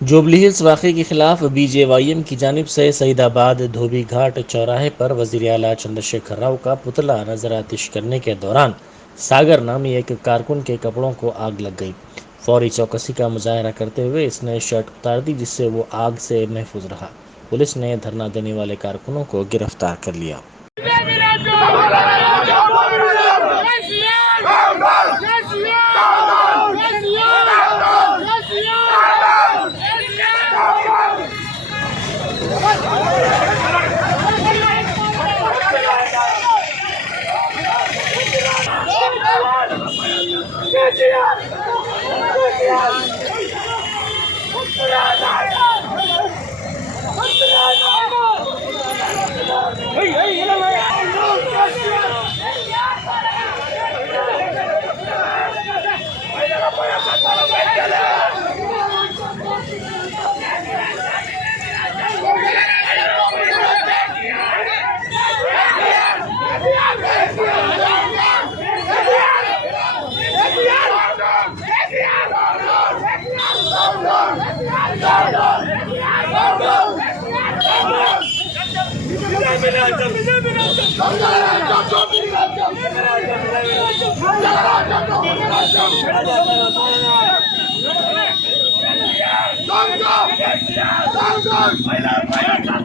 Jubilee hills वाक़े के खिलाफ बीजेवाईएम की जानिब से सईदाबाद धोबी घाट चौराहे पर वज़ीर आला चंद्रशेखर राव का पुतला नजर आतिश करने के दौरान सागर नामी एक कारकुन के कपड़ों को आग लग गई। फौरी चौकसी का मुजाहरा करते हुए इसने शर्ट उतार दी, जिससे वो आग से महफूज रहा। पुलिस ने धरना देने वाले कारकुनों को गिरफ्तार कर लिया। Don't go!